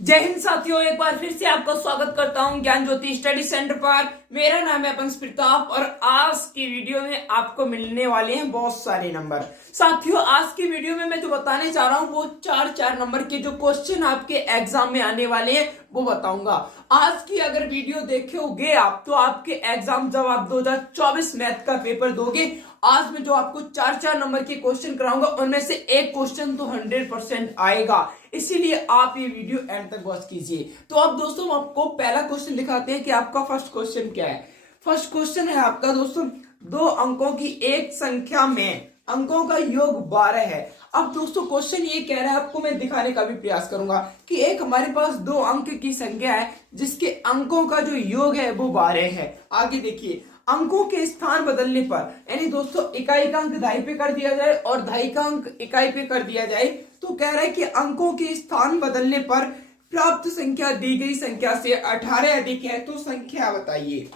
जय हिंद साथियों, एक बार फिर से आपका स्वागत करता हूं ज्ञान ज्योति स्टडी सेंटर पर। मेरा नाम है पंकज प्रताप और आज की वीडियो में आपको मिलने वाले हैं बहुत सारे नंबर। साथियों, आज की वीडियो में मैं जो बताने जा रहा हूं वो चार नंबर के जो क्वेश्चन आपके एग्जाम में आने वाले हैं वो बताऊंगा। आज की अगर वीडियो देखोगे आप तो आपके एग्जाम जब आप 2024 मैथ का पेपर दोगे, आज मैं जो आपको चार नंबर के क्वेश्चन कराऊंगा उनमें से एक क्वेश्चन तो 100% आएगा, इसीलिए आप ये वीडियो एंड तक वॉच कीजिए। तो अब दोस्तों हम आपको पहला क्वेश्चन दिखाते हैं कि आपका फर्स्ट क्वेश्चन क्या है। फर्स्ट क्वेश्चन है आपका दोस्तों, दो अंकों की एक संख्या में अंकों का योग 12 है। अब दोस्तों क्वेश्चन ये कह रहा है, आपको मैं दिखाने का भी प्रयास करूंगा कि एक हमारे पास दो अंक की संख्या है जिसके अंकों का जो योग है वो 12 है। आगे देखिए, अंकों के स्थान बदलने पर यानी दोस्तों इकाई का अंक दहाई पे कर दिया जाए और दहाई का अंक इकाई पे कर दिया जाए तो कह रहा है कि अंकों के स्थान बदलने पर प्राप्त संख्या दी गई संख्या से 18 अधिक है तो संख्या बताइए।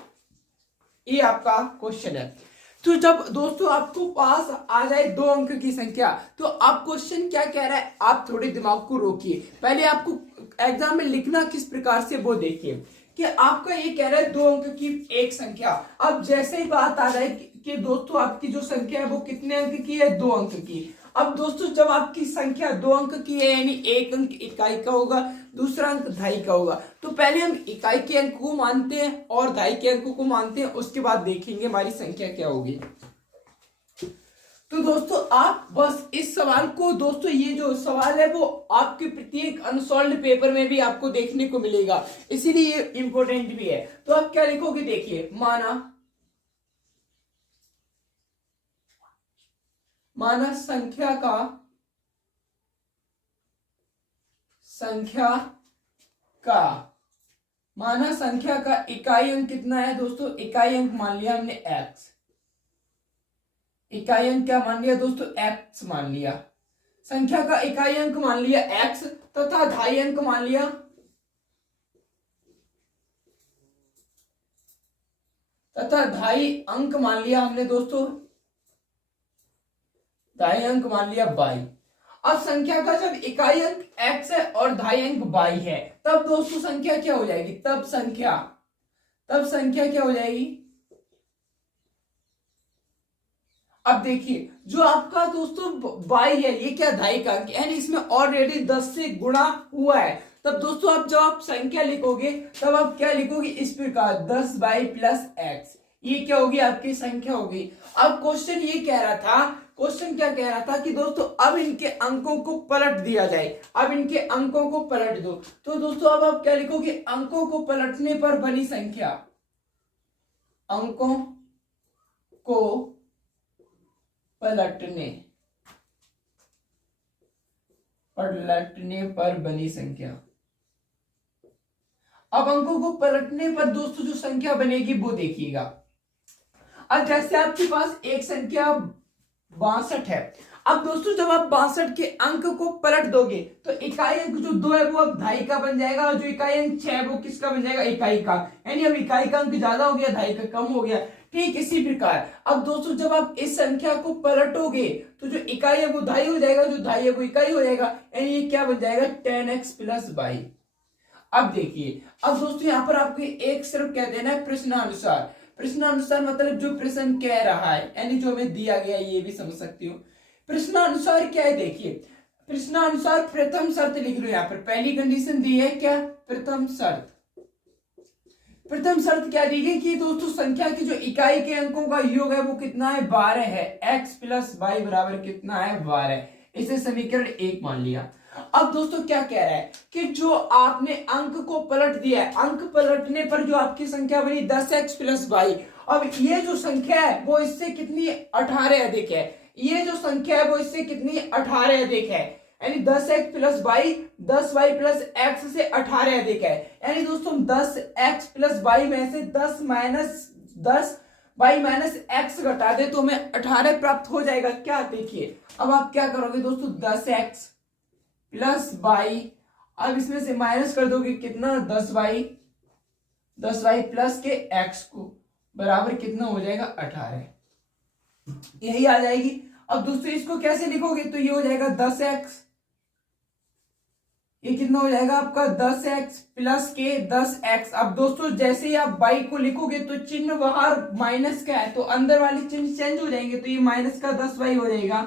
ये आपका क्वेश्चन है। तो जब दोस्तों आपको पास आ जाए दो अंक की संख्या तो आप क्वेश्चन क्या कह रहा है, आप थोड़े दिमाग को रोकिए। पहले आपको एग्जाम में लिखना किस प्रकार से वो देखिए कि आपका ये कह रहा है दो अंक की एक संख्या। अब जैसे ही बात आ जाए कि दोस्तों आपकी जो संख्या है वो कितने अंक की है, दो अंक की। अब दोस्तों जब आपकी संख्या दो अंक की है यानी एक अंक इकाई का होगा, दूसरा अंक दहाई का होगा, तो पहले हम इकाई के अंक को मानते हैं और दहाई के अंक को मानते हैं, उसके बाद देखेंगे हमारी संख्या क्या होगी। तो दोस्तों आप बस इस सवाल को, दोस्तों ये जो सवाल है वो आपके प्रत्येक अनसॉल्व्ड पेपर में भी आपको देखने को मिलेगा, इसीलिए ये इंपॉर्टेंट भी है। तो आप क्या लिखोगे, देखिए, माना संख्या का इकाई अंक कितना है दोस्तों, इकाई अंक मान लिया हमने x। इकाई अंक क्या मान लिया दोस्तों, x मान लिया। संख्या का इकाई अंक मान लिया x तथा दहाई अंक मान लिया हमने दोस्तों, दहाई अंक मान लिया y। अब संख्या का जब इकाई अंक x है और दहाई अंक y है तब दोस्तों संख्या क्या हो जाएगी, तब संख्या क्या हो जाएगी। अब देखिए जो आपका दोस्तों y है ये क्या, दहाई का अंक यानी इसमें ऑलरेडी 10 से गुणा हुआ है। तब दोस्तों आप जब आप संख्या लिखोगे तब आप क्या लिखोगे, इस प्रकार 10y प्लस x, ये क्या होगी, आपकी संख्या होगी। अब क्वेश्चन ये कह रहा था, क्वेश्चन क्या कह रहा था कि दोस्तों अब इनके अंकों को पलट दिया जाए, अब इनके अंकों को पलट दो। तो दोस्तों अब आप क्या लिखोगे, अंकों को पलटने पर बनी संख्या, अंकों को पलटने पर बनी संख्या। अब अंकों को पलटने पर दोस्तों जो संख्या बनेगी वो देखिएगा। अब जैसे आपके पास एक संख्या 62 है, अब दोस्तों जब आप 62 के अंक को पलट दोगे तो इकाई अंक जो 2 है वो अब दहाई का बन जाएगा और जो इकाई अंक 6 है वो किसका बन जाएगा, इकाई का। यानी अब इकाई का अंक ज्यादा हो गया, दहाई का कम हो गया। ठीक इसी प्रकार अब दोस्तों जब आप इस संख्या को पलटोगे तो जो इकाई है वो दहाई हो जाएगा, जो दहाई है वो इकाई हो जाएगा, यानी ये क्या बन जाएगा, 10x प्लस y। अब देखिए, अब दोस्तों यहाँ पर आपको एक सिर्फ कह देना है प्रश्नानुसार। प्रश्नानुसार मतलब जो प्रश्न कह रहा है यानी जो हमें दिया गया है, ये भी समझ सकती हो। प्रश्नानुसार क्या है, देखिए प्रश्नानुसार प्रथम शर्त लिख लो। यहाँ पर पहली कंडीशन दी है क्या, प्रथम शर्त क्या दी गई कि दोस्तों संख्या की जो इकाई के अंकों का योग है वो कितना है, 12 है। x प्लस y बराबर कितना है, 12। इसे समीकरण 1 मान लिया। अब दोस्तों क्या कह रहा है कि जो आपने अंक को पलट दिया है, अंक पलटने पर जो आपकी संख्या बनी 10x प्लस y, अब ये जो संख्या है वो इससे कितनी 18 अधिक है। ये जो संख्या है वो इससे कितनी 18 अधिक है, यानी 10x plus y 10y plus x से 18 अधिक है। यानी दोस्तों 10x प्लस y में से 10y माइनस x घटा दे तो हमें 18 प्राप्त हो जाएगा क्या, देखिए। अब आप क्या करोगे दोस्तों, 10x प्लस y, अब इसमें से माइनस कर दोगे कितना, 10y प्लस के x को बराबर कितना हो जाएगा, 18, यही आ जाएगी। अब दूसरे इसको कैसे लिखोगे, तो ये हो जाएगा 10x ये कितना हो जाएगा आपका 10x प्लस के 10x। अब दोस्तों जैसे ही आप y को लिखोगे तो चिन्ह बाहर माइनस का है तो अंदर वाले चिन्ह चेंज हो जाएंगे, तो ये माइनस का 10y हो जाएगा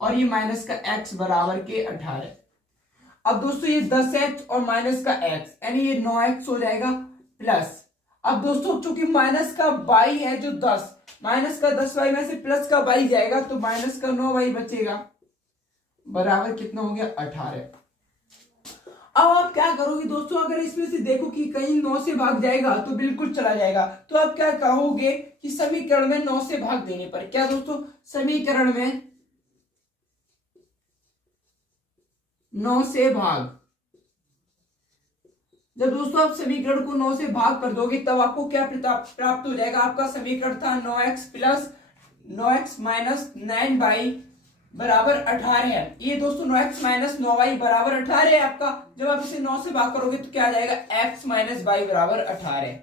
और ये माइनस का x बराबर के 18। अब दोस्तों ये 10x और माइनस का x यानी ये 9x हो जाएगा प्लस। अब दोस्तों चूंकि माइनस का y है जो 10, माइनस का 10y में से प्लस का y जाएगा तो माइनस का 9y बचेगा बराबर कितना हो गया 18। अब आप क्या करोगे दोस्तों, अगर इसमें से देखो कि कहीं 9 से भाग जाएगा तो बिल्कुल चला जाएगा, तो आप क्या कहोगे कि समीकरण में 9 से भाग देने पर क्या दोस्तों, समीकरण में 9 से भाग, जब दोस्तों आप समीकरण को 9 से भाग कर दोगे तब आपको क्या प्राप्त हो जाएगा। आपका समीकरण था 9x plus 9x minus 9y बराबर 18 है। ये दोस्तों 9x माइनस 9y बराबर 18 है आपका। जब आप इसे 9 से भाग करोगे तो क्या आ जाएगा, x माइनस y बराबर 18,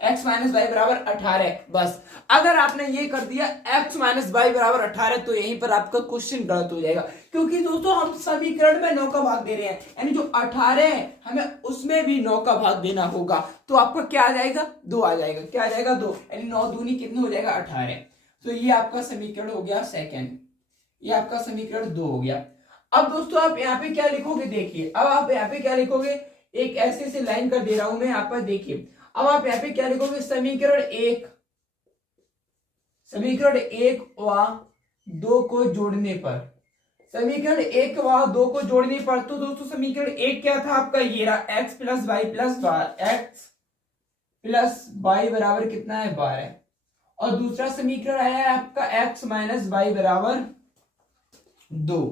x माइनस y बराबर 18। बस अगर आपने ये कर दिया x माइनस y बराबर 18 तो यहीं पर आपका क्वेश्चन गलत हो जाएगा, क्योंकि दोस्तों हम समीकरण में 9 का भाग दे रहे हैं, यानी जो 18 है हमें उसमें भी 9 का भाग देना होगा, तो आपका क्या आ जाएगा 2 आ जाएगा। क्या आ जाएगा 2, यानी 9 दूनी कितना हो जाएगा 18। तो ये आपका समीकरण हो गया सेकेंड, ये आपका समीकरण 2 हो गया। अब दोस्तों आप यहाँ पे क्या लिखोगे, देखिए अब आप यहाँ पे क्या लिखोगे, एक ऐसे से लाइन कर दे रहा हूं मैं यहाँ पर, देखिए अब आप यहाँ पे क्या लिखोगे, समीकरण 1 व 2 को जोड़ने पर, समीकरण 1 व 2 को जोड़ने पर, तो दोस्तों समीकरण 1 क्या था आपका, ये रहा x plus y plus x plus y बराबर कितना है 12, और दूसरा समीकरण आया है आपका x माइनस वाई बराबर 2,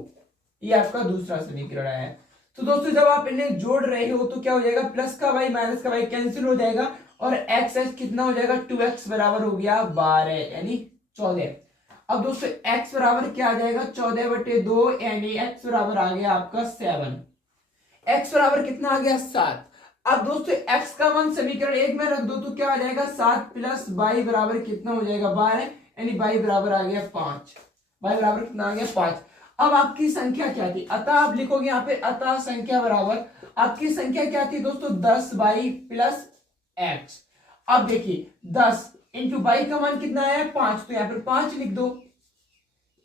ये आपका दूसरा समीकरण आया है। तो दोस्तों जब आप इन्हें जोड़ रहे हो तो क्या हो जाएगा, प्लस का y माइनस का y कैंसिल हो जाएगा और x कितना हो जाएगा 2x बराबर हो गया 12 यानी 14। अब दोस्तों x बराबर क्या आ जाएगा 14/2 यानी x बराबर आ गया आपका 7, x बराबर कितना आ गया 7। अब दोस्तों x का मान समीकरण 1 में रख दो तो क्या आ जाएगा 7 प्लस y बराबर कितना हो जाएगा 12 यानी y बराबर आ गया 5, y बराबर कितना आ गया 5। अब आपकी संख्या क्या थी, अतः आप लिखोगे यहाँ पे अतः संख्या बराबर, आपकी संख्या क्या थी दोस्तों 10y प्लस x। अब देखिए 10 इंटू y का मान कितना है 5, तो यहाँ पर 5 लिख दो।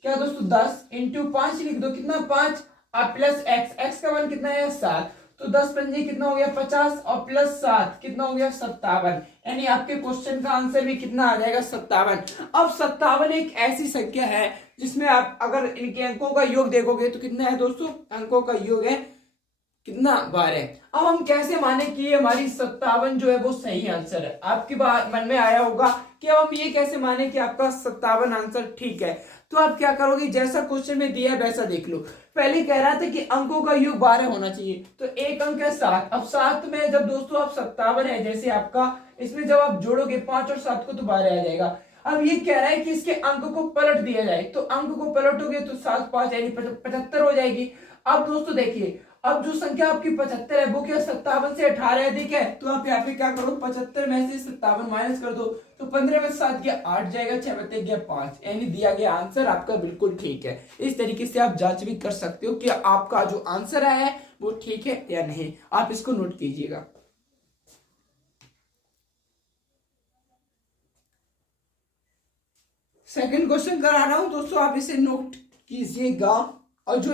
क्या दोस्तों 10 इंटू 5 लिख दो, कितना 5, अब प्लस x का मान कितना है 7, तो 10 पंजे कितना हो गया 50 और प्लस 7 कितना हो गया 57, यानी आपके क्वेश्चन का आंसर भी कितना आ जाएगा 57। अब 57 एक ऐसी संख्या है जिसमें आप अगर इनके अंकों का योग देखोगे तो कितना है दोस्तों, अंकों का योग है कितना 12। अब हम कैसे माने कि ये हमारी 57 जो है वो सही आंसर है, आपके मन में आया होगा कि अब हम ये कैसे माने कि आपका 57 आंसर ठीक है। तो आप क्या करोगे, जैसा क्वेश्चन में दिया है वैसा देख लो। पहले कह रहा था कि अंकों का योग 12 होना चाहिए, तो एक अंक है 7। अब 7 में जब दोस्तों आप 57 है जैसे आपका, इसमें जब आप जोड़ोगे 5 और 7 को तो 12 आ जाएगा। अब ये कह रहा है कि इसके अंक को पलट दिया जाए, तो अंक को पलटोगे तो 7 5 यानी 75 हो जाएगी। अब दोस्तों देखिए, अब जो संख्या आपकी 75 है वो क्या 57 से 18 अधिक है, तो आप यहाँ पे क्या करो 75 में से 57 माइनस कर दो, तो 15 में 7 गया 8 जाएगा, 6 बटे गया 5, यानी दिया गया आंसर आपका बिल्कुल ठीक है। इस तरीके से आप जांच भी कर सकते हो कि आपका जो आंसर आया है वो ठीक है या नहीं, आप इसको नोट कीजिएगा। सेकंड क्वेश्चन करा रहा हूं दोस्तों, आप इसे नोट कीजिएगा। और जो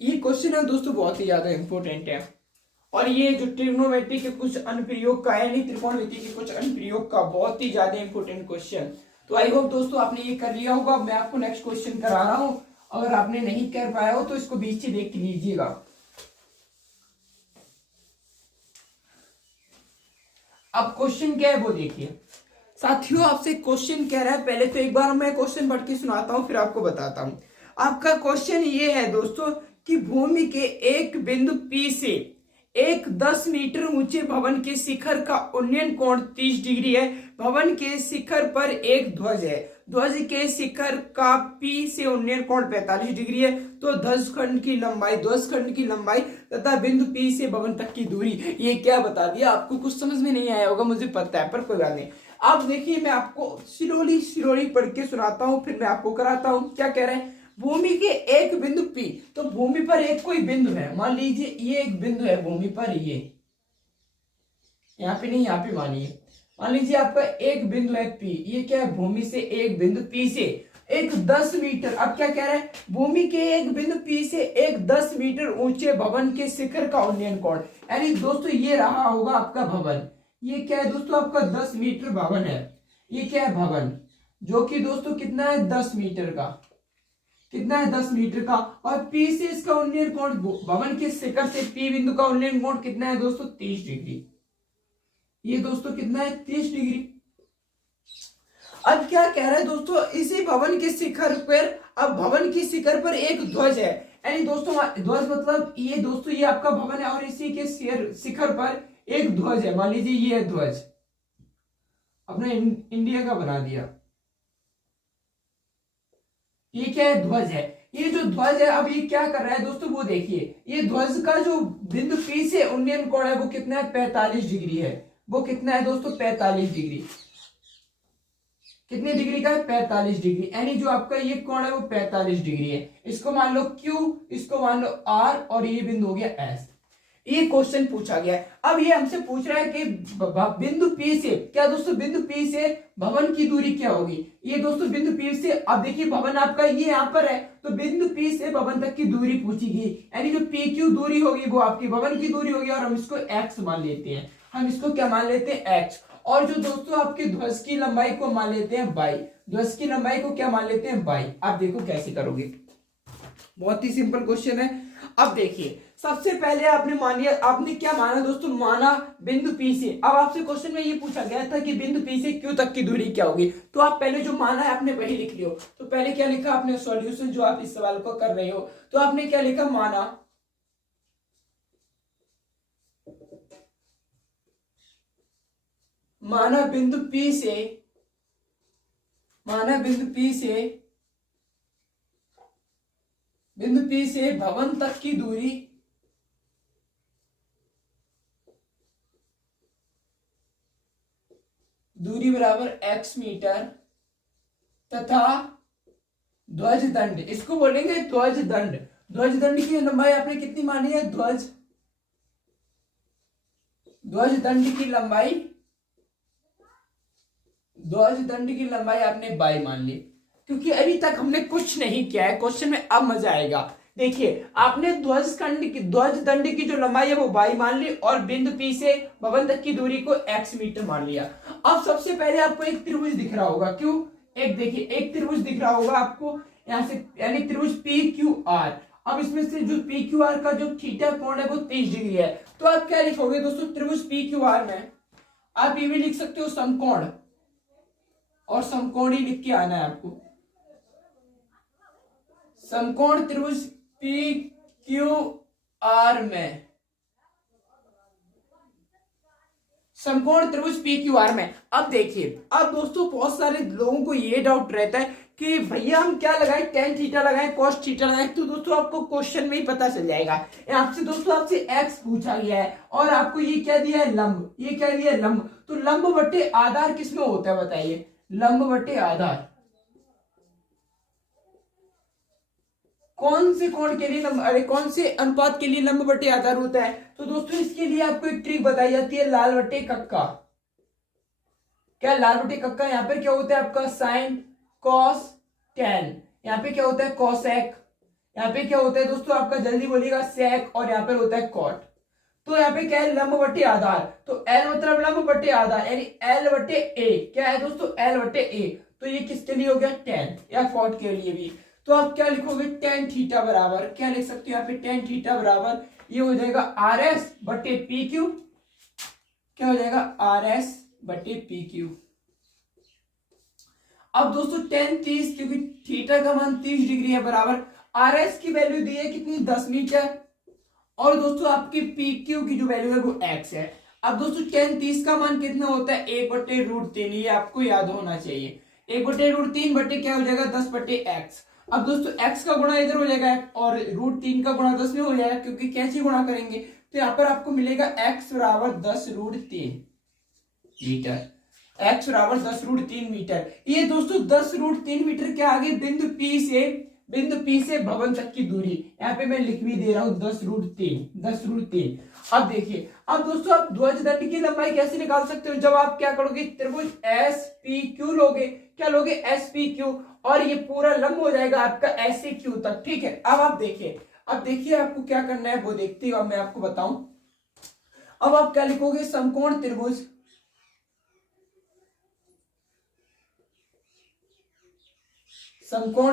ये क्वेश्चन है दोस्तों बहुत ही ज्यादा इंपॉर्टेंट है, और ये जो ट्रिग्नोमेट्री के कुछ अनुप्रयोग का है, नहीं त्रिकोणमिति के कुछ अनुप्रयोग का बहुत ही ज्यादा इंपॉर्टेंट क्वेश्चन। तो आई होप दोस्तों आपने ये कर लिया होगा। मैं आपको नेक्स्ट क्वेश्चन करा रहा हूं, अगर आपने नहीं कर पाया हो तो इसको बीच से देख लीजिएगा। अब क्वेश्चन क्या है वो देखिए साथियों, आपसे क्वेश्चन कह रहा है, पहले तो एक बार मैं क्वेश्चन पढ़ के सुनाता हूं फिर आपको बताता हूं। आपका क्वेश्चन ये है दोस्तों कि भूमि के एक बिंदु P से एक 10 मीटर ऊंचे भवन के शिखर का उन्नयन कोण 30 डिग्री है। भवन के शिखर पर एक ध्वज है, ध्वज के शिखर का P से उन्नयन कोण 45 डिग्री है। तो ध्वज खंड की लंबाई तथा बिंदु P से भवन तक की दूरी, ये क्या बता दिया। आपको कुछ समझ में नहीं आया होगा मुझे पता है, पर कोई बात नहीं। अब देखिए मैं आपको स्लोली पढ़ के सुनाता हूं फिर मैं आपको कराता हूं। क्या कह रहे हैं, भूमि के एक बिंदु P, तो भूमि पर एक कोई बिंदु है, मान लीजिए ये एक बिंदु है भूमि पर, ये यहाँ पे नहीं, यहाँ पे मानिए, मान लीजिए आपका एक बिंदु है P, ये क्या है, भूमि से एक बिंदु P से एक 10 मीटर, अब क्या कह रहा है, भूमि के एक बिंदु P से एक 10 मीटर ऊंचे भवन के शिखर का उन्नयन कोण, यानी दोस्तों ये रहा होगा आपका भवन, ये क्या है दोस्तों आपका 10 मीटर भवन है, ये क्या है भवन, जो कि दोस्तों कितना है 10 मीटर का, कितना है 10 मीटर का, और P से इसका उन्नयन कोण, भवन के शिखर से P बिंदु का उन्नयन कोण कितना है दोस्तों 30 डिग्री, ये दोस्तों कितना है 30 डिग्री। अब क्या कह रहा है दोस्तों, इसी भवन के शिखर पर, अब भवन के शिखर पर एक ध्वज है, यानी दोस्तों ध्वज मतलब ये दोस्तों ये आपका भवन है और इसी के शिखर पर एक ध्वज है, मान लीजिए ये है ध्वज, अपने इंडिया का बना दिया, ये क्या है ध्वज है, ये जो ध्वज है अब ये क्या कर रहा है दोस्तों, वो देखिए ये ध्वज का जो बिंदु P से उन्नयन कोण है वो कितना है 45 डिग्री है, वो कितना है दोस्तों 45 डिग्री, कितने डिग्री का है 45 डिग्री, यानी जो आपका ये कोण है वो 45 डिग्री है, इसको मान लो Q, इसको मान लो R, और ये बिंदु हो गया S। ये क्वेश्चन पूछा गया है। अब ये हमसे पूछ रहा है कि बिंदु P से, क्या दोस्तों बिंदु P से भवन की दूरी क्या होगी, ये दोस्तों बिंदु P से, अब देखिए भवन आपका ये यहाँ पर है, तो बिंदु P से भवन तक की दूरी पूछी गई, यानी जो PQ दूरी होगी वो आपकी भवन की दूरी होगी, और हम इसको x मान लेते हैं, हम इसको क्या मान लेते हैं x, और जो दोस्तों आपके ध्वज की लंबाई को मान लेते हैं बाई, ध्वज की लंबाई को क्या मान लेते हैं बाई। आप देखो कैसे करोगे, बहुत ही सिंपल क्वेश्चन है। अब देखिए सबसे पहले आपने मानिए, आपने क्या माना दोस्तों, माना बिंदु P से, अब आपसे क्वेश्चन में ये पूछा गया था कि बिंदु P से Q तक की दूरी क्या होगी, तो आप पहले जो माना है आपने वही लिख लियो। तो पहले क्या लिखा आपने, सॉल्यूशन जो आप इस सवाल को कर रहे हो, तो आपने क्या लिखा, माना बिंदु P से, माना बिंदु P से भवन तक की दूरी बराबर x मीटर, तथा ध्वज दंड, इसको बोलेंगे ध्वज दंड, ध्वज दंड की लंबाई आपने कितनी मानी है, ध्वज दंड की लंबाई, ध्वज दंड की लंबाई आपने बाई मान ली, क्योंकि अभी तक हमने कुछ नहीं किया है, क्वेश्चन में अब मजा आएगा। देखिए आपने ध्वज दंड की जो लंबाई है वो बाई मान ली, और बिंदु P से भवन तक की दूरी को x मीटर मान लिया। अब सबसे पहले आपको एक त्रिभुज दिख रहा होगा, क्यों, एक देखिए एक त्रिभुज दिख रहा होगा आपको यहाँ से, यानी त्रिभुज PQR। अब इसमें से जो PQR का जो थीटा कोण है वो 30 डिग्री है, तो आप क्या लिखोगे दोस्तों, त्रिभुज PQR में आप ये भी लिख सकते हो समकोण, और समकोणी लिख के आना है आपको, समकोण त्रिभुज PQR में, समकोण त्रिभुज PQR में। अब देखिए, अब दोस्तों बहुत सारे लोगों को ये डाउट रहता है कि भैया हम क्या लगाएं, टेन थीटा लगाएं, कॉस थीटा लगाएं, तो दोस्तों आपको क्वेश्चन में ही पता चल जाएगा। आपसे दोस्तों आपसे x पूछा गया है और आपको ये क्या दिया है, लंब, ये क्या दिया है, लंब। तो लंब बटे आधार किसमें होता है बताइए, लंब बटे आधार कौन से कोण के लिए लंब, अरे कौन से अनुपात के लिए लंब बटे आधार होता है। तो दोस्तों इसके लिए आपको एक ट्रिक बताई जाती है, लाल बटे कक्का। क्या लाल बटे कक्का, यहाँ पर क्या होता है आपका साइन कॉस टेन, यहाँ पे क्या होता है कॉसेक, यहाँ पे क्या होता है दोस्तों आपका जल्दी बोलिएगा सेक, और यहाँ पे होता है कॉट। तो यहाँ पे क्या है, लंब बटे आधार, तो एल मतलब लंब बटे आधार, यानी एल बटे ए, क्या है दोस्तों एल बटे ए। तो ये किसके लिए हो गया, टेन, या कॉट के लिए भी। तो आप क्या लिखोगे, टेन थीटा बराबर, क्या लिख सकते हो यहाँ पे, टेन थीटा बराबर ये हो जाएगा आर एस बटे पी क्यू, क्या हो जाएगा आर एस बटे पी क्यू। अब दोस्तों टेन 30, क्योंकि थीटा का मान 30 डिग्री है, बराबर आर एस की वैल्यू दी है कितनी, 10 मीटर, और दोस्तों आपकी पी क्यू की जो वैल्यू है वो एक्स है। अब दोस्तों टेन 30 का मान कितना होता है, 1/√3, ये आपको याद होना चाहिए। 1/√3 बटे क्या हो जाएगा, 10 बटे एक्स। अब दोस्तों x का गुणा इधर हो जाएगा और √3 का गुणा 10 में हो जाएगा, क्योंकि कैसे गुणा करेंगे, तो यहाँ पर आपको मिलेगा x बराबर 10√3 मीटर, x बराबर 10√3 मीटर। ये दोस्तों 10√3 मीटर के आगे बिंदु P से बिंदु P से भवन तक की दूरी, यहाँ पे मैं लिख भी दे रहा हूं 10√3। अब देखिए, अब दोस्तों आप ध्वजदंड की लंबाई कैसे निकाल सकते हो, जब आप क्या करोगे, त्रिभुज SPQ लोगे, क्या लोगे, SPQ, और ये पूरा लंब हो जाएगा आपका SQ तक, ठीक है। अब आप देखिए, आपको क्या करना है वो देखते हो, अब मैं आपको बताऊं। अब आप क्या लिखोगे, समकोण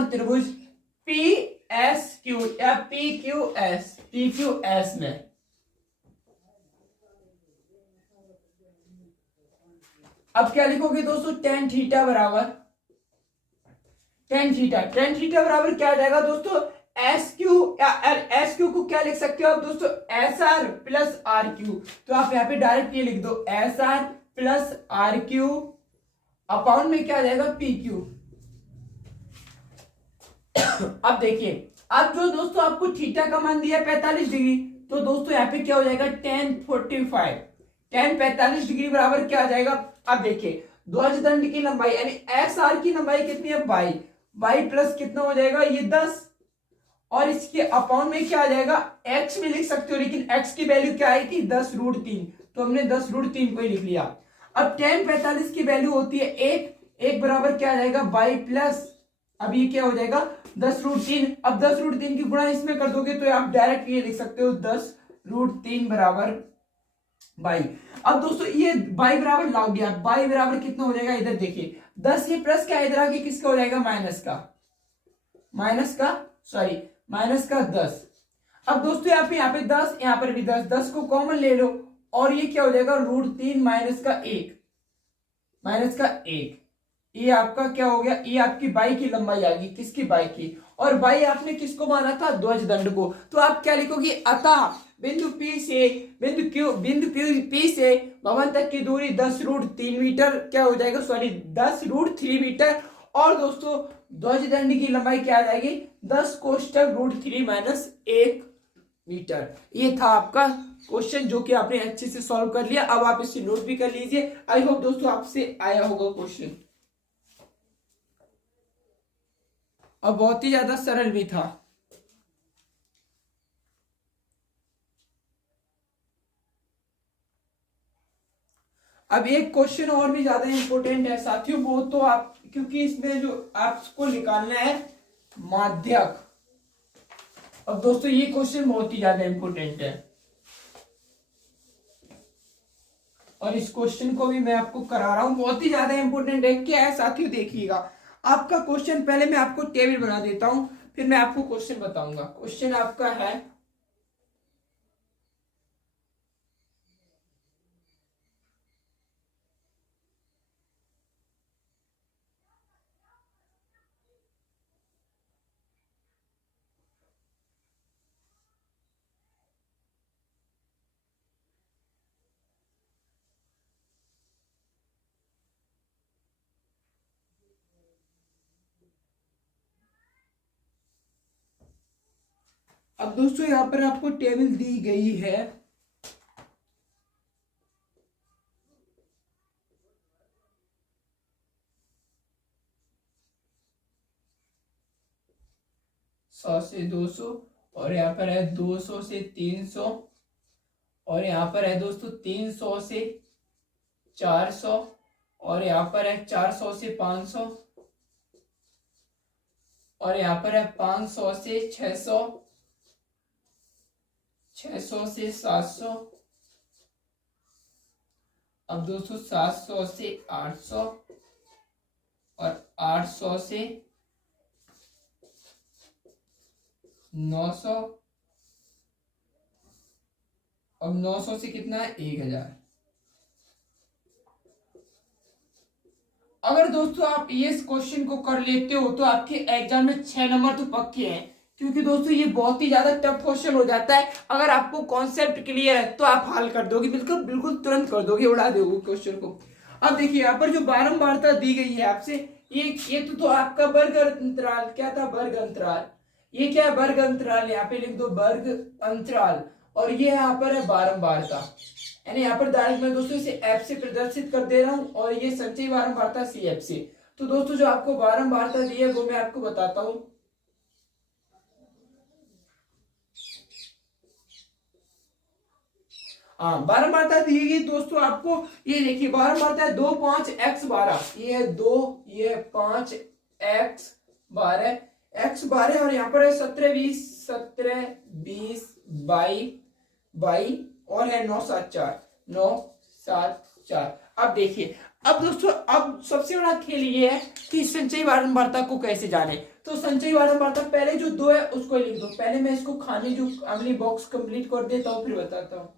त्रिभुज PSQ या PQS में, अब क्या लिखोगे दोस्तों, tan थीटा बराबर क्या आ जाएगा दोस्तों, SQ को क्या लिख सकते हो आप दोस्तों, SR प्लस RQ, तो आप यहाँ पे डायरेक्ट ये लिख दो SR प्लस RQ अपॉन में क्या आ जाएगा, PQ। अब देखिए, अब जो दोस्तों आपको थीटा का मान दिया 45 डिग्री, तो दोस्तों यहाँ पे क्या हो जाएगा, tan 45 डिग्री बराबर क्या आ जाएगा। अब देखिए, ध्वजदंड की लंबाई यानी SR की लंबाई कितनी है, y प्लस कितना हो जाएगा, ये 10, और इसके अपॉन में क्या आ जाएगा, x भी लिख सकते हो, लेकिन x की वैल्यू क्या आएगी, 10√3, तो हमने 10√3 को ही लिख लिया। अब tan 45 की वैल्यू होती है 1 बराबर क्या आ जाएगा, y प्लस, अब ये क्या हो जाएगा 10√3, अब 10√3 की गुणा इसमें कर दोगे तो आप डायरेक्ट ये लिख सकते हो 10√3 बराबर y। अब दोस्तों ये y बराबर लाओ गया, y बराबर कितना हो जाएगा, इधर देखिए 10, ये प्लस क्या इधर आके किसका हो जाएगा, माइनस का 10। अब दोस्तों यहाँ पे 10, यहाँ पर भी 10 को कॉमन ले लो, और ये क्या हो जाएगा, √3 माइनस का 1, ये आपका क्या हो गया, ये आपकी बाई की लंबाई आ गई, किसकी, बाई की, और बाई आपने किसको माना था, ध्वजदंड को, तो आप क्या लिखोगे, अतः बिंदु P से भवन तक की दूरी 10√3 मीटर क्या हो जाएगा, 10√3 मीटर, और दोस्तों ध्वजदंड की लंबाई क्या आ जाएगी, 10 कोष्टक √3 माइनस 1 मीटर। ये था आपका क्वेश्चन, जो कि आपने अच्छे से सॉल्व कर लिया। अब आप इसे नोट भी कर लीजिए। आई होप दोस्तों आपसे आया होगा क्वेश्चन, और बहुत ही ज्यादा सरल भी था। अब एक क्वेश्चन और भी ज्यादा इंपॉर्टेंट है साथियों, वो तो आप, क्योंकि इसमें जो आपको निकालना है माध्यक। अब दोस्तों ये क्वेश्चन बहुत ही ज्यादा इंपॉर्टेंट है, और इस क्वेश्चन को भी मैं आपको करा रहा हूं, बहुत ही ज्यादा इंपॉर्टेंट है। क्या है साथियों, देखिएगा आपका क्वेश्चन, पहले मैं आपको टेबल बना देता हूं, फिर मैं आपको क्वेश्चन बताऊंगा। क्वेश्चन आपका है, अब दोस्तों यहां पर आपको टेबल दी गई है, सौ से 200, और यहाँ पर है 200 से 300, और यहाँ पर है दोस्तों 300 से 400, और यहाँ पर है 400 से 500, और यहाँ पर है 500 से 600, 600 से 700, अब दोस्तों 700 से 800, और 800 से 900, अब 900 से कितना है, 1000। अगर दोस्तों आप इस क्वेश्चन को कर लेते हो तो आपके एग्जाम में 6 नंबर तो पक्के हैं, क्योंकि दोस्तों ये बहुत ही ज्यादा टफ क्वेश्चन हो जाता है। अगर आपको कॉन्सेप्ट क्लियर है तो आप हल कर दोगे, बिल्कुल तुरंत कर दोगे, उड़ा दोगे क्वेश्चन को। अब देखिए यहाँ पर जो बारंबारता दी गई है आपसे, ये तो आपका वर्ग अंतराल क्या था, वर्ग अंतराल, ये क्या है, वर्ग अंतराल, यहाँ पे लिख दो वर्ग अंतराल, और ये यहाँ पर है बारंबारता, यानी यहाँ पर डायरेक्ट मैं दोस्तों इसे एफ से प्रदर्शित कर दे रहा हूं, और ये संचयी बारंबारता सी एफ से। तो दोस्तों जो आपको बारंबारता दी है वो मैं आपको बताता हूं, हाँ, बारंबारता दी गई दोस्तों आपको। ये देखिए बारंबारता है 2 5 x 12, ये 2 ये 5 x 12 x 12 और यहाँ पर है 17 20 17 20 22 और है 9 7 4 9 7 4। अब देखिए, अब दोस्तों अब सबसे बड़ा खेल ये है कि संचयी बारंबारता को कैसे जाने। तो संचयी बारंबारता पहले जो 2 है उसको लिख दो। पहले मैं इसको खाने जो अगली बॉक्स कंप्लीट कर देता हूँ फिर बताता हूँ।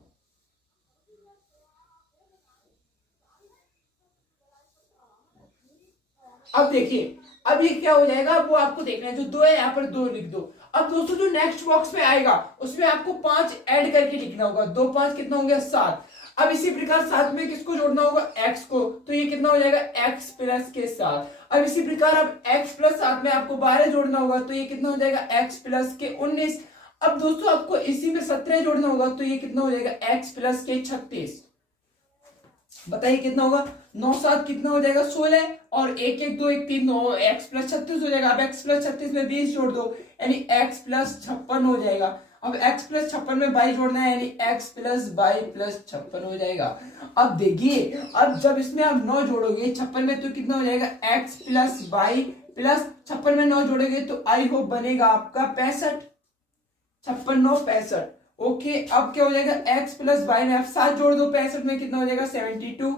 अब देखिए, अब ये क्या हो जाएगा वो आपको देखना है। जो 2 है यहाँ पर 2 लिख दो। अब दोस्तों जो नेक्स्ट बॉक्स में आएगा उसमें आपको 5 ऐड करके लिखना होगा। 2 5 कितना हो गया 7। अब इसी प्रकार साथ में किसको जोड़ना होगा x को, तो ये कितना हो जाएगा x प्लस के साथ। अब इसी प्रकार अब x प्लस साथ में आपको 12 जोड़ना होगा तो ये कितना हो जाएगा x प्लस के 19। अब दोस्तों आपको इसी में 17 जोड़ना होगा तो ये कितना हो जाएगा x प्लस के 36। बताइए कितना होगा, 9 7 कितना हो जाएगा 16 और 1 1 2 1 3 9 x प्लस 36 हो जाएगा। अब x प्लस 36 में 20 जोड़ दो यानी x प्लस 56 हो जाएगा। अब x प्लस 56 में 22 जोड़ना है यानी x प्लस 22 प्लस 56 हो जाएगा। अब देखिए, अब जब इसमें आप 9 जोड़ोगे 56 में तो कितना हो जाएगा x प्लस 22 प्लस 56 में 9 जोड़ोगे तो आई होप बनेगा आपका 65। 56 9 65। ओके, अब क्या हो जाएगा x प्लस 22 में आप 7 जोड़ दो 65 में कितना हो जाएगा 72।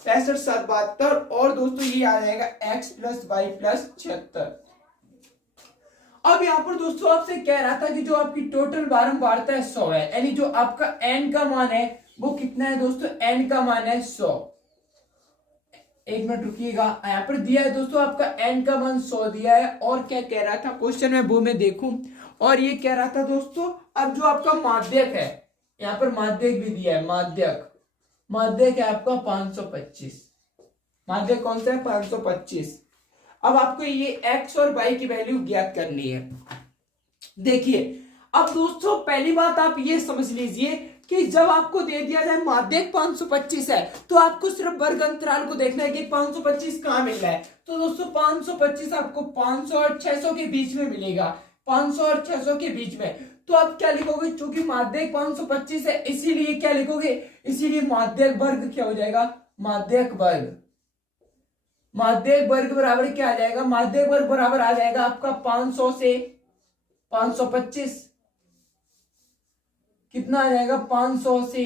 65 7 72 और दोस्तों ये आ जाएगा x प्लस 22 प्लस 76। अब यहाँ पर दोस्तों आपसे कह रहा था कि जो आपकी टोटल बारंबारता है 100 है, यानी जो आपका n का मान है वो कितना है दोस्तों, n का मान है 100। एक मिनट रुकिएगा, यहाँ पर दिया है दोस्तों आपका n का मान 100 दिया है। और क्या कह रहा था क्वेश्चन में वो मैं देखूं, और ये कह रहा था दोस्तों अब जो आपका माध्यक है, यहाँ पर माध्यक भी दिया है, माध्यक है आपका 525। माध्यक कौन सा है 525। अब आपको ये x और y की वैल्यू ज्ञात करनी है। देखिए अब दोस्तों पहली बात आप ये समझ लीजिए कि जब आपको दे दिया जाए माध्यक 525 है तो आपको सिर्फ वर्ग अंतराल को देखना है कि 525 कहां मिल रहा है। तो दोस्तों 525 आपको 500 और 600 के बीच में मिलेगा, 500 और 600 के बीच में। तो आप क्या लिखोगे, चूंकि माध्यक 525 है इसीलिए क्या लिखोगे, इसीलिए माध्यक वर्ग क्या हो जाएगा, माध्यक वर्ग। माध्यक वर्ग बराबर क्या आ जाएगा, माध्यक वर्ग बराबर आ जाएगा आपका 500 से 525। कितना आ जाएगा 500 से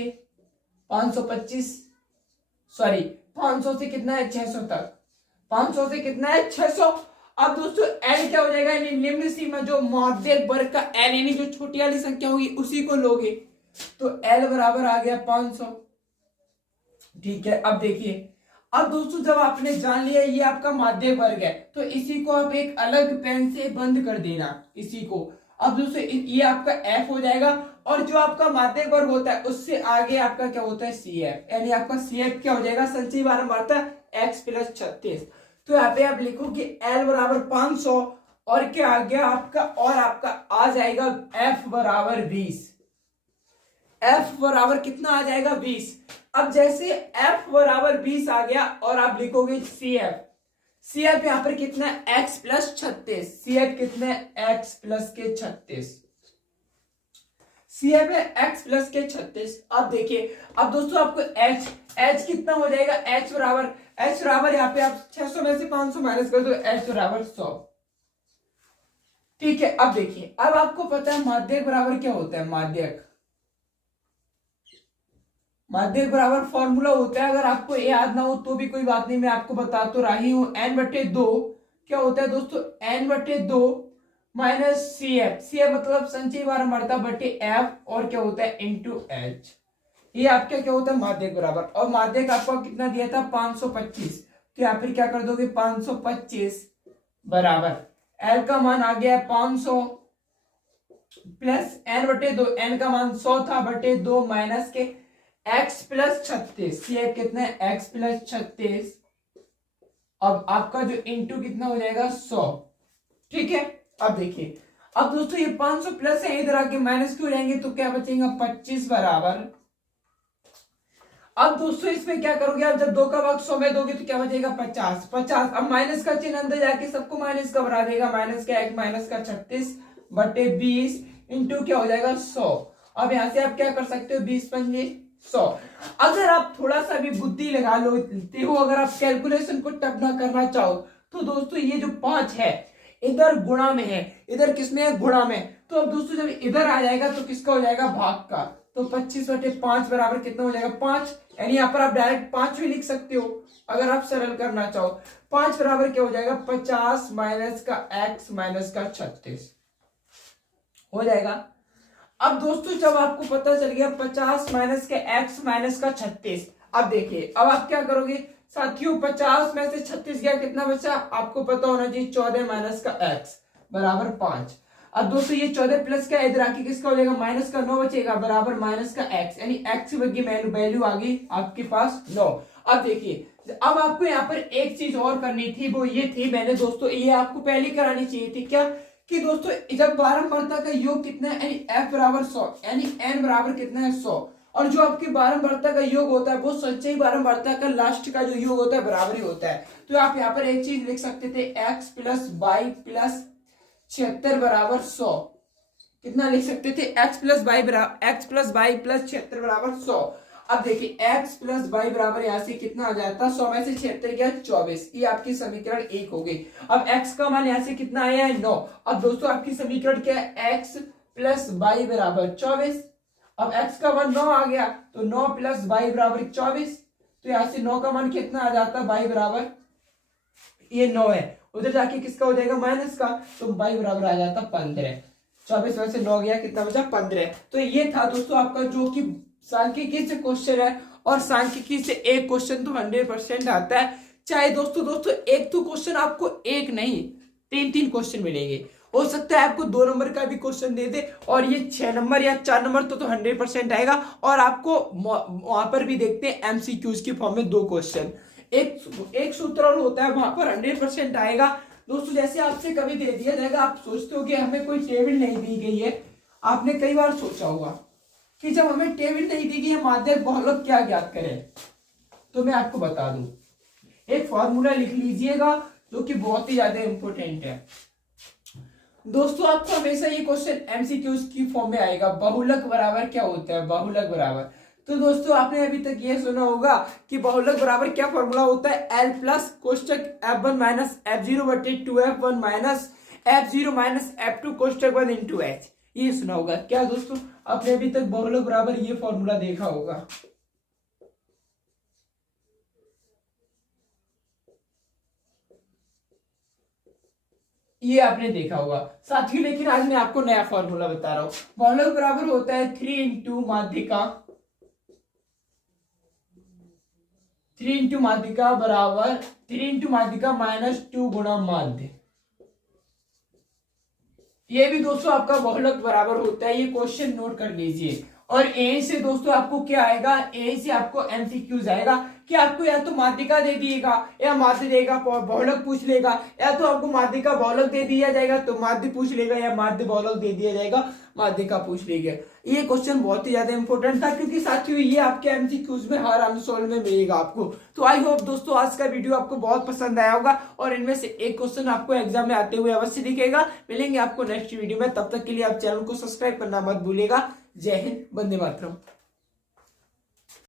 525, सॉरी 500 से कितना है 600 तक, 500 से कितना है 600। अब दोस्तों n क्या हो जाएगा, यानी निम्न सीमा जो माध्यक वर्ग का n यानी जो छोटी वाली संख्या होगी उसी को लोगे तो l बराबर आ गया 500। ठीक है, अब देखिए, अब दोस्तों जब आपने जान लिया ये आपका माध्यक वर्ग है तो इसी को आप एक अलग पेन से बंद कर देना इसी को। अब दोस्तों ये आपका f हो जाएगा और जो आपका माध्यक वर्ग होता है उससे आगे आपका क्या होता है CF, यानी आपका CF क्या हो जाएगा, संचयी बारंबारता x प्लस 36। तो यहाँ पे आप लिखो कि L बराबर 500 और क्या आ गया आपका, और आपका आ जाएगा F बराबर 20। F बराबर कितना आ जाएगा 20। अब जैसे F बराबर 20 आ गया और आप लिखोगे CF यहां पर कितना है x प्लस 36। CF कितना है x प्लस के 36, CF है x प्लस के 36। अब देखिए, अब दोस्तों आपको h कितना हो जाएगा, h बराबर यहाँ पे आप 600 में से 500 माइनस कर दो, h बराबर 100। ठीक है, अब देखिए, अब आपको पता है माध्यक बराबर क्या होता है, माध्यक बराबर फॉर्मूला होता है। अगर आपको याद ना हो तो भी कोई बात नहीं, मैं आपको बता तो रही हूं, n/2 क्या होता है दोस्तों, n/2 माइनस CF मतलब संचयी बारंबारता बटे F और क्या होता है इंटू H। ये आपका क्या होता है माध्यक बराबर, और माध्यक आपको कितना दिया था 525, तो यहाँ पर क्या कर दोगे 525 बराबर L का मान आ गया 500 प्लस n/2, n का मान 100 था बटे 2 माइनस के x प्लस 36, CF कितना है x प्लस 36। अब आपका जो इंटू कितना हो जाएगा 100। ठीक है, अब देखिए, अब दोस्तों ये 500 प्लस है, इधर आके माइनस क्यों रहेंगे तो क्या बचेगा 25 बराबर। अब दोस्तों इसमें क्या करोगे आप, जब 2 का भाग 100 में दोगे तो क्या बचेगा 50। अब माइनस का चिन्ह अंदर जाके सबको माइनस का बना देगा, माइनस का 1 माइनस का 36 बटे 20 इंटू क्या हो जाएगा 100। अब यहाँ से आप क्या कर सकते हो, 20 पंजे 100। अगर आप थोड़ा सा भी बुद्धि लगा लेते हो, अगर आप कैलकुलेशन को टफ ना करना चाहो, तो दोस्तों ये जो 5 है इधर गुणा में है, इधर किसमें है, गुणा में। तो अब दोस्तों जब इधर आ जाएगा तो किसका हो जाएगा, भाग का। तो 25/5 बराबर कितना हो जाएगा, 5। यानी यहाँ पर आप डायरेक्ट 5 भी लिख सकते हो अगर आप सरल करना चाहो। 5 बराबर क्या हो जाएगा, 50 माइनस का x माइनस का 36 हो जाएगा। अब दोस्तों जब आपको पता चल गया 50 माइनस के x माइनस का 36, अब देखिए अब आप क्या करोगे साथियों, 50 में से 36 गया, कितना बचा, आपको पता होना चाहिए 14 माइनस का x बराबर 5। अब दोस्तों ये 14 प्लस का इधर आके किसका हो जाएगा, माइनस का 9 बचेगा बराबर माइनस का x, यानी x की वैल्यू आ गई आपके पास 9। अब देखिए अब आपको यहाँ पर एक चीज और करनी थी, वो ये थी, मैंने दोस्तों ये आपको पहले करानी चाहिए थी, क्या कि दोस्तों जब बारंबारता का योग कितना है, यानी f बराबर 100, यानी n बराबर कितना है 100, और जो आपकी बारंबारता का योग होता है वो सच्चाई बारंबारता का लास्ट का जो योग होता है बराबर ही होता है। तो आप यहाँ पर एक चीज लिख सकते थे, x प्लस 22 प्लस 76 बराबर 100। कितना लिख सकते थे, x प्लस 22 प्लस 76 बराबर 100। अब देखिए x प्लस 22 बराबर यहाँ से कितना आ जाता है, 100 में से 76 गया 24, ये आपकी समीकरण 1 हो गई। अब x का मान यहाँ से कितना आया है, 9। अब दोस्तों आपकी समीकरण क्या है, x प्लस 22 बराबर 24। अब x का मान 9 आ गया, तो 9 प्लस 22 बराबर 24, तो यहाँ से 9 का मान कितना आ जाता है, 22 बराबर ये 9 है, उधर जाके किसका हो जाएगा, माइनस का, तो 22 बराबर आ जाता 15। 24 में से 9 गया, कितना बचा, 15। तो ये था दोस्तों आपका जो कि सांख्यिकी से क्वेश्चन है, और सांख्यिकी से एक क्वेश्चन तो 100% आता है। चाहे दोस्तों एक तो क्वेश्चन आपको एक नहीं 3 क्वेश्चन मिलेंगे, हो सकता है आपको 2 नंबर का भी क्वेश्चन दे दे, और ये 6 नंबर या 4 नंबर तो 100% आएगा। और आपको वहां पर भी देखते हैं एमसीक्यूज की फॉर्म में 2 क्वेश्चन, एक सूत्र और होता है, वहां पर 100% आएगा। दोस्तों जैसे आपसे कभी दे दिया जाएगा, आप सोचते हो कि हमें कोई टेबल नहीं दी गई है, आपने कई बार सोचा होगा कि जब हमें टेबल नहीं दी गई है माध्यक बहुलक क्या ज्ञात करें, तो मैं आपको बता दूं, एक फॉर्मूला लिख लीजिएगा जो कि बहुत ही ज्यादा इंपॉर्टेंट है। दोस्तों आपको हमेशा ये क्वेश्चन एमसीक्यूज की फॉर्म में आएगा, बहुलक बराबर क्या होता है, बहुलक बराबर। तो दोस्तों आपने अभी तक ये सुना होगा कि बहुलक बराबर क्या फॉर्मूला होता है, L plus कोष्टक F1 minus F0 बटे 2F1 minus F0 minus F2 कोष्टक 1 into H, ये सुना होगा क्या दोस्तों, आपने अभी तक बहुलक बराबर ये फॉर्मूला देखा होगा। ये आपने देखा होगा साथियों, लेकिन आज मैं आपको नया फॉर्मूला बता रहा हूं। बहुलक बराबर होता है 3 इंटू माध्यिका बराबर 3 इंटू माध्यिका माइनस 2 गुणा माध्य। ये भी दोस्तों आपका बहुलक बराबर होता है, ये क्वेश्चन नोट कर लीजिए। और ए से दोस्तों आपको क्या आएगा, ए से आपको एमसीक्यूज आएगा कि आपको या तो माध्यिका दे दिएगा या माध्य देगा, बहुलक पूछ लेगा, या तो आपको माध्यिका बहुलक दे दिया जाएगा तो माध्य पूछ लेगा, या माध्य बहुलक दे दिया जाएगा माध्यिका पूछ लेगा। ये क्वेश्चन बहुत ही ज्यादा इंपॉर्टेंट था, क्योंकि साथियों ये आपके एमसीक्यूज में हर आंसर में मिलेगा आपको। तो आई होप दोस्तों आज का वीडियो आपको बहुत पसंद आया होगा, और इनमें से एक क्वेश्चन आपको एग्जाम में आते हुए अवश्य दिखेगा। मिलेंगे आपको नेक्स्ट वीडियो में, तब तक के लिए आप चैनल को सब्सक्राइब करना मत भूलिएगा। जय हिंद, वंदे मातरम।